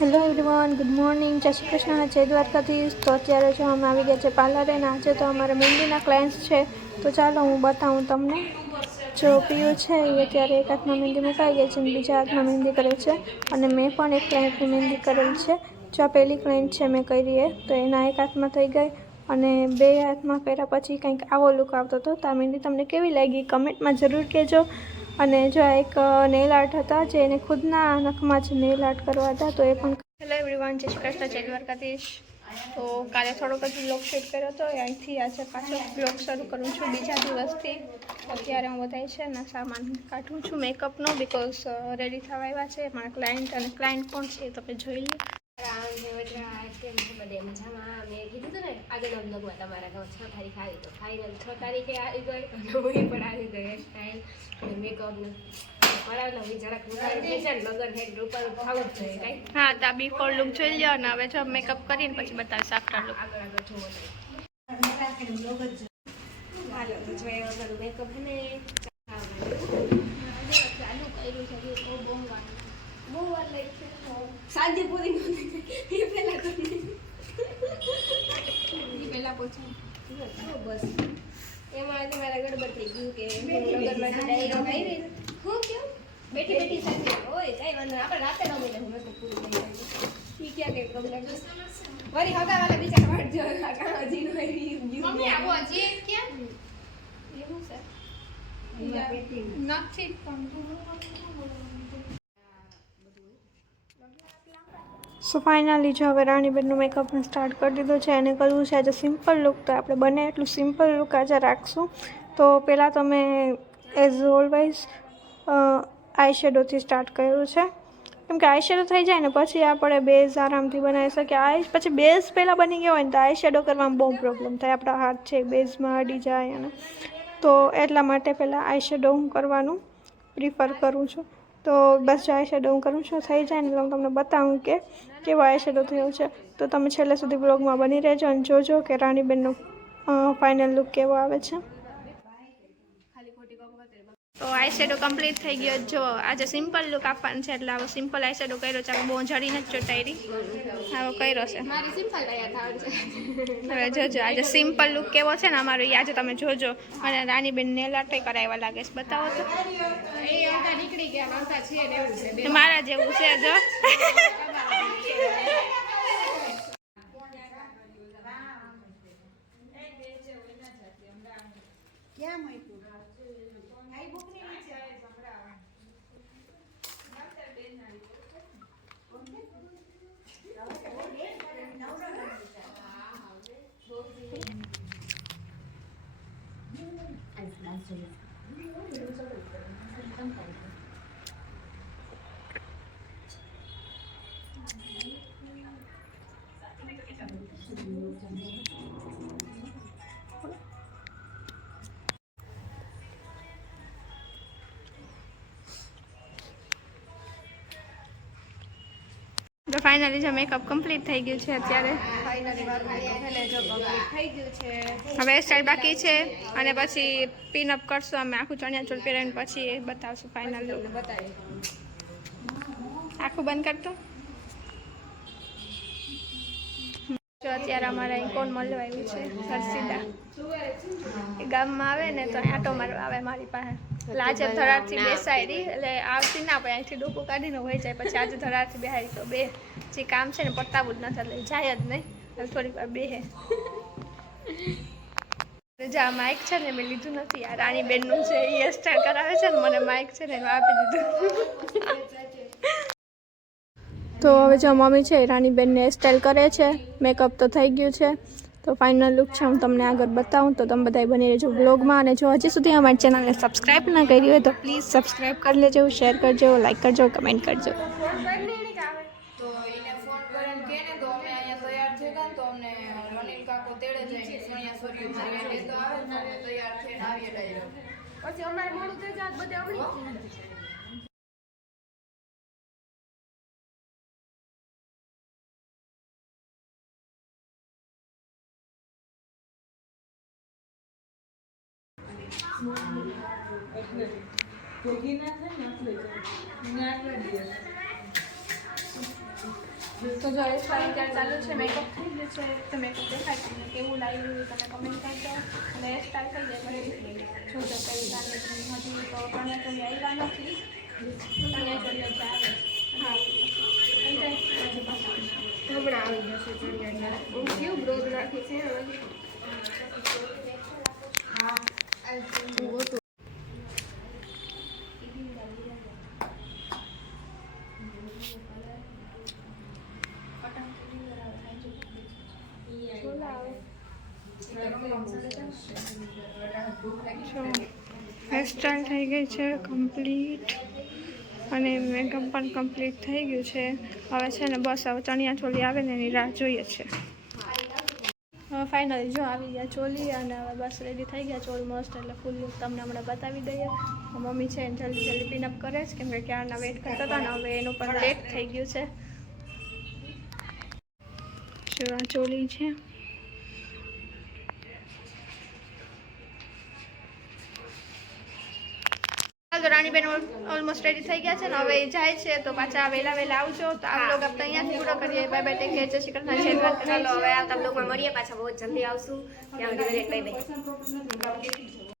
Hello everyone good morning જય શ્રી કૃષ્ણ, જય દ્વારકાધીશ. તો અત્યારે જો અમે આવી ગયા છે પાર્લરે અને આજે તો અમારે મહેંદીના ક્લાયન્ટ્સ છે. તો ચાલો હું બતાવું તમને. જો પીયું છે એ અત્યારે એક હાથમાં મહેંદી મુકાઈ ગઈ છે અને બીજા હાથમાં મહેંદી કરે છે. અને મેં પણ એક ક્લાયન્ટની મહેંદી કરેલ છે. જો આ પહેલી ક્લાયન્ટ છે મેં કરી એ, તો એના એક હાથમાં થઈ ગઈ. અને બે હાથમાં કર્યા પછી કંઈક આવો લુક આવતો હતો. તો આ મહેંદી તમને કેવી લાગી? કમેન્ટમાં જરૂર કહેજો. અને જો આ એક નેલ આર્ટ હતા જે એને ખુદના નખમાં જ નેલ આર્ટ કરવા હતા, તો એ પણ હેલો એવરીવન જય શ્રી કૃષ્ણ, જય દ્વારકાધીશ. તો કાલે થોડોક જ બ્લોગ શૂટ કર્યો હતો અહીંથી આજે પાછો બ્લોગ શરૂ કરું છું બીજા દિવસથી. અત્યારે હું બધાય છે ને સામાન કાઢું છું મેકઅપનો બિકોઝ રેડી થવા આવ્યા છે. મારા ક્લાયન્ટ અને ક્લાયન્ટ પણ છે તમે જોઈ લો. રામ ને વડરા કેમ બધે મજામાં. મેં કીધું હતું ને આગળના બ્લોગમાં તમારા છ તારીખ આવી તો ફાઇનલ છ તારીખે આવી ગઈ અને હું પણ આવી ગઈ હેરસ્ટાઈલ અને મેકઅપ ને કરાવેલો હું જોઈએ તો બિફોર લુક જોઈ લો અને હવે જો મેકઅપ કરીને પછી બતાવીશ આફ્ટર લુક આગળ આગળ જોવો હાલો તો જો વગર મેકઅપ ને ચાલુ કર્યું. છે બહુ બહુ વાર લાગી છે સાંજે પૂરી નહોતી એ પહેલા તો એ પહેલા પહોંચી. બસ. એમાં આજે મારા ગડબડ થઈ ગયું કે નગરમાં ડાયરો ખાઈ રહી. હું કેમ? બેઠી બેઠી સાંજે. ઓય કઈ વાંધો નહીં. આપણે રાતે રમી લઉં મેં તો પૂરું થઈ જાય ઈ ક્યાં કઈ ગમે વળી હગાવાલા બિચારા વાટ જો કાકા હજી નો આવી મમ્મી આવો હજી ક્યાં? એવું છે? નથી સો ફાઇનલી જો હવે રાણીબેનનું મેકઅપ મેં સ્ટાર્ટ કરી દીધો છે, એને કરવું છે, આજે સિમ્પલ લુક તો આપણે બને એટલું સિમ્પલ લુક આજે રાખશું. તો પહેલાં તમે એઝ ઓલવેઝ આઈ શેડોથી સ્ટાર્ટ કર્યું છે. કેમ કે આઈ શેડો થઈ જાય ને, પછી આપણે બેઝ આરામથી બનાવી શકીએ. આઈ પછી બેઝ પહેલાં બની ગયો હોય ને, તો આઈ શેડો કરવામાં બહુ પ્રોબ્લેમ થાય. આપણા હાથ છે બેઝમાં અડી જાય અને તો એટલા માટે પહેલાં આઈ શેડો હું કરવાનું પ્રિફર કરું છું. તો બસ જો આઈ શેડો હું કરું છું, થઈ જાય ને એટલે હું તમને બતાવું કે કેવો આઈ શેડો થયો છે. તો તમે છેલ્લે સુધી બ્લોગમાં બની રહેજો અને જોજો કે રાણીબેનનો ફાઇનલ લુક કેવો આવે છે. તો આઈશેડો કમ્પ્લીટ થઈ ગયો જો. આજે સિમ્પલ લુક આપવાનું છે એટલે આવો સિમ્પલ આઈશેડો કર્યો છે. બહુ જડીને જ ચોટાડી આવો કર્યો છે. હવે જોજો આજે સિમ્પલ લુક કેવો છે ને અમારો એ આજે તમે જોજો. અને રાનીબેન નેલ આર્ટ કરાવવા લાગે છે. બતાવો તો. મારા જેવું છે જો. 이 제. તો ફાઇનલી જો મેકઅપ કમ્પ્લીટ થઈ ગયું છે અત્યારે. હવે સ્ટાઇલ બાકી છે અને પછી પિનઅપ કરશું અમે આખું ચણિયા ચોળ પહેરાવીને પછી એ બતાવશું ફાઇનલ આખું બંધ કરતો જો અત્યારે અમારે અહીં કોણ મળવા આવ્યું છે? એ ગામમાં આવે ને તો આટો મારવા આવે મારી પાસે. આજે ધરારથી બેસાડી એટલે આવતી ના પણ અહીંથી ડોકું કાઢીને હોય જાય. પછી આજે ધરારથી બેહાડી તો બે જે કામ છે ને પતાવું જ નથી એટલે જાય જ નહીં. એટલે થોડીક વાર બેહે. જા માઇક છે ને મેં લીધું નથી. આ રાણીબેનનું છે એ હેરસ્ટાઇલ કરાવે છે ને મને માઇક છે ને એનું આપી દીધું. તો હવે જો મમ્મી છે રાણીબેનને હેરસ્ટાઈલ કરે છે. મેકઅપ તો થઈ ગયું છે. તો ફાઇનલ લુક છે હું તમને આગળ બતાવું. તો તમે બધાય બની રહેજો બ્લોગમાં અને જો હજી સુધી અમારી ચેનલને સબસ્ક્રાઈબ ના કરી હોય તો પ્લીઝ સબસ્ક્રાઈબ કરી લેજો શેર કરજો લાઈક કરજો કમેન્ટ કરજો. પછી અમારે મોડું થઈ જાય કહે ને આવડી ભેગી ના થાય ને એટલે દિવસ તો જો એ સારી ત્યારે ચાલુ છે મેકઅપ થઈ ગયું છે તો મેકઅપ દેખાય તમને કેવું લાગ્યું તમે કમેન્ટ કરજો અને એ સ્ટાર્ટ થઈ જાય પછી તો કઈ લાગે હજી તો પણ કોઈ આવ્યા નથી અને ચોલીઓ ચાલે હા. હમણાં આવી જશે ચણિયા હું કેવું ગ્રોથ રાખી છે હવે હેરસ્ટાઈલ થઈ ગઈ છે કમ્પ્લીટ અને મેકઅપ પણ કમ્પ્લીટ થઈ ગયું છે. હવે છે ને બસ હવે ચણિયા ચોલી આવે ને એની રાહ જોઈએ છે. હવે ફાઇનલી જો આવી ગયા ચોલી અને હવે બસ રેડી થઈ ગયા ચોલ મસ્ત એટલે ફૂલ લુક તમને હમણાં બતાવી દઈએ. મમ્મી છે એને જલ્દી જલ્દી પિનઅપ કરે છે, કેમ કે ક્યારના વેટ કરતા હતા ને હવે એનું પણ લેટ થઈ ગયું છે. જો આ ચોલી છે? ચાલો તો રાણીબેન ઓલમોસ્ટ રેડી થઈ ગયા છે ને હવે જાય છે. તો પાછા વહેલા વહેલા આવજો. તો આ લોકો આપણે અહીંયાથી પૂરો કરીએ. બાય બાય ટેક કેર જય શ્રી કૃષ્ણ. ચાલો હવે આવતા બ્લોગમાં મળીએ પાછા. બહુ જલ્દી આવશું. ત્યાં સુધી બાય બાય